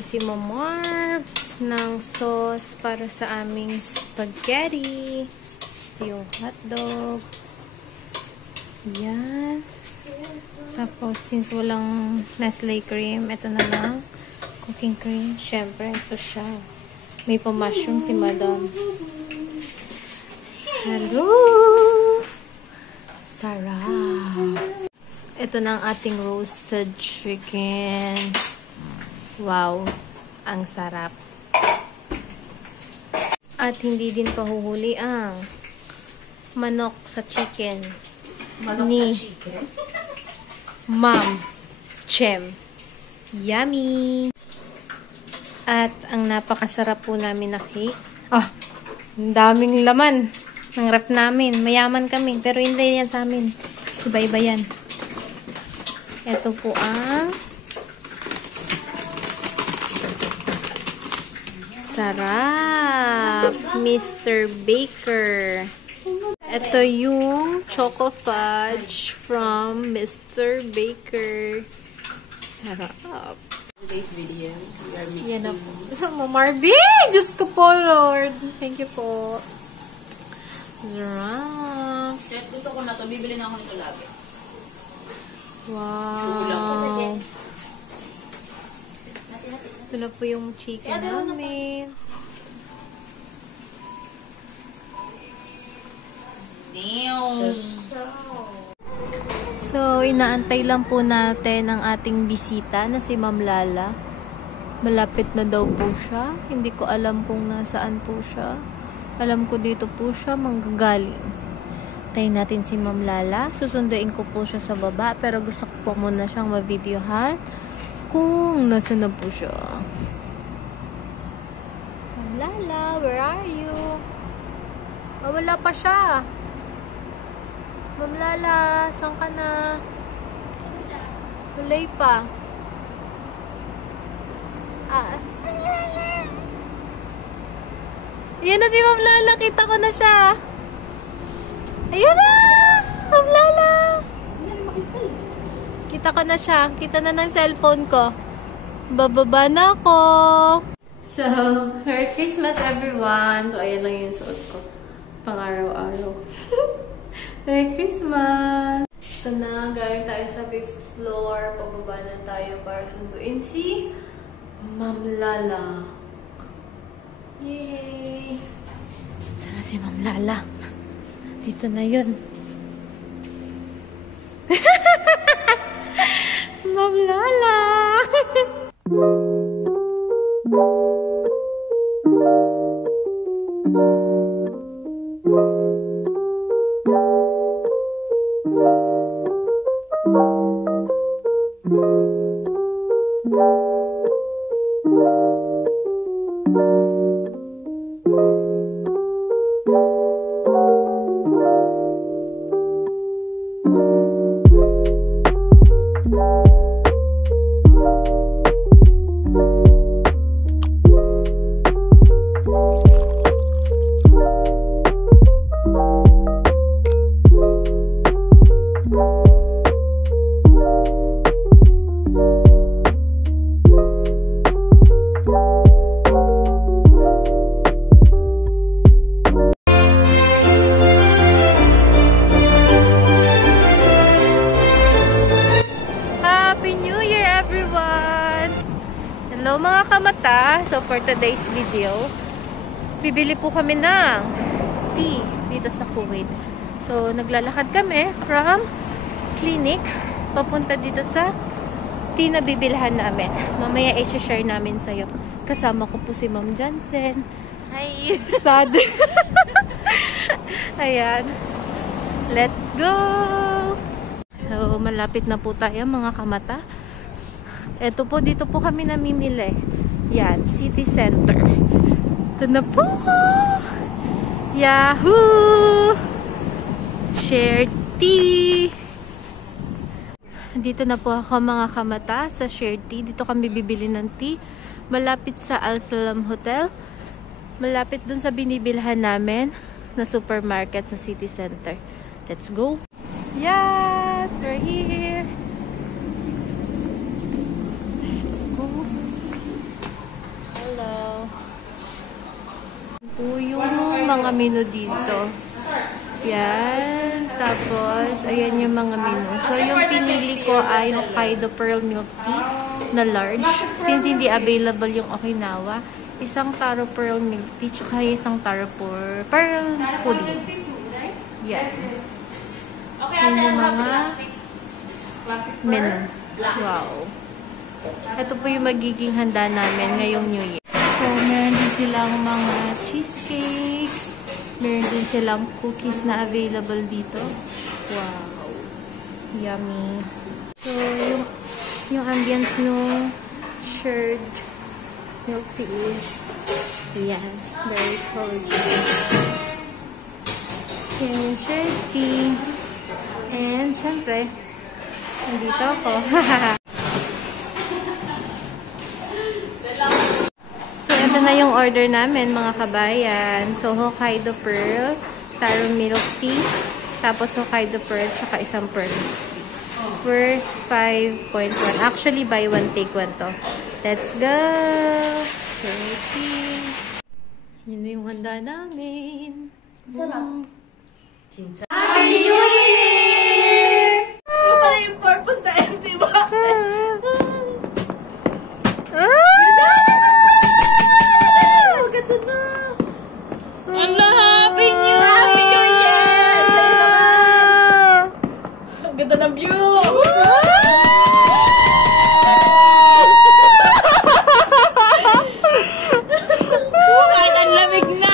na si Marbs ng sauce para sa aming spaghetti. Ito yung hotdog. Yan. Tapos, since walang Nestle cream, ito na lang. Cooking cream. Syempre, so siya. May pa-mushroom si Madam. Hello! Sarap! Ito na ang ating roasted chicken. Wow! Ang sarap. At hindi din pahuhuli ang manok sa chicken. Manok ni sa chicken? Ma'am Chem. Yummy! At ang napakasarap po namin na cake. Ang daming laman ng rep namin. Mayaman kami. Pero hindi yan sa amin. Iba-iba yan. Ito po ang sarap. Mr. Baker. Ito yung Choco Fudge from Mr. Baker. Sarap. Today's video, we are mixing. Yan na po. Mama Marby! Diyos ko po, Lord. Thank you po. Sarap. Chef, gusto ko na to. Bibili na ako nito lagi. Wow. Ito na po yung chicken namin. Damn. So, inaantay lang po natin ang ating bisita na si Ma'am Lala. Malapit na daw po siya. Hindi ko alam kung nasaan po siya. Alam ko dito po siya manggagaling. Tayin natin si Ma'am Lala. Susunduin ko po siya sa baba. Pero gusto ko po muna siyang ma-videohan kung nasaan na po siya. Ma'am Lala, where are you? Wala pa siya. Ma'am Lala, saan ka na? Walay pa. Ma'am Lala. Ayan na si Ma'am Lala. Kita ko na siya. Ayan na! Ma'am Lala. Kita ko na siya. Kita na ng cellphone ko. Bababa na ako. So, Merry Christmas everyone. So, ayan lang yung suot ko. Pang-araw-araw. Merry Christmas! Ito na, galing tayo sa 5th floor. Pababa na tayo para sunduin si Ma'am Lala. Yay! Sana si Ma'am Lala? Dito na yun. Ma'am Lala! Hello mga kamata! So for today's video, bibili po kami ng tea dito sa Kuwait. So naglalakad kami from clinic papunta dito sa tea na bibilhan namin. Mamaya i-share namin sa'yo. Kasama ko po si Ma'am Jansen. Hi! Sad! Ayan. Let's go! So malapit na po tayo mga kamata. Ito po, dito po kami namimili. Yan, City Center. Ito na po! Yahoo! Shared tea! Dito na po ako mga kamata sa Shared tea. Dito kami bibili ng tea. Malapit sa Al Salam Hotel. Malapit dun sa binibilhan namin na supermarket sa City Center. Let's go! Yes! We're here! mga menu dito. Yan. Tapos, ayan yung mga menu. So, yung pinili ko ay Hokkaido Pearl Milk Tea na large. Since hindi available yung Okinawa, isang Taro Pearl Milk Tea, tsaka isang Taro Pearl Pudding. Yan. Yan yung mga menu. Wow. Ito po yung magiging handa namin ngayong New Year. So, meron din silang mga cheesecakes. Meron din silang cookies na available dito. Wow. Yummy. So, yung ambience no shared milk tea is yan. Very cozy. Yan yung shared tea. And, syempre, nandito ako. So, ito na yung order namin, mga kabayan. So, Hokkaido Pearl, Taro Milk Tea, tapos Hokkaido Pearl, tsaka isang Pearl for 5.1. Actually, buy one, take one to. Let's go! Pretty! Yun na yung handa namin. Sarap. Happy New Year! Ano pala yung purpose na empty ba? Happy New Year! Ang ganda ng view! Kahit ang lamig na!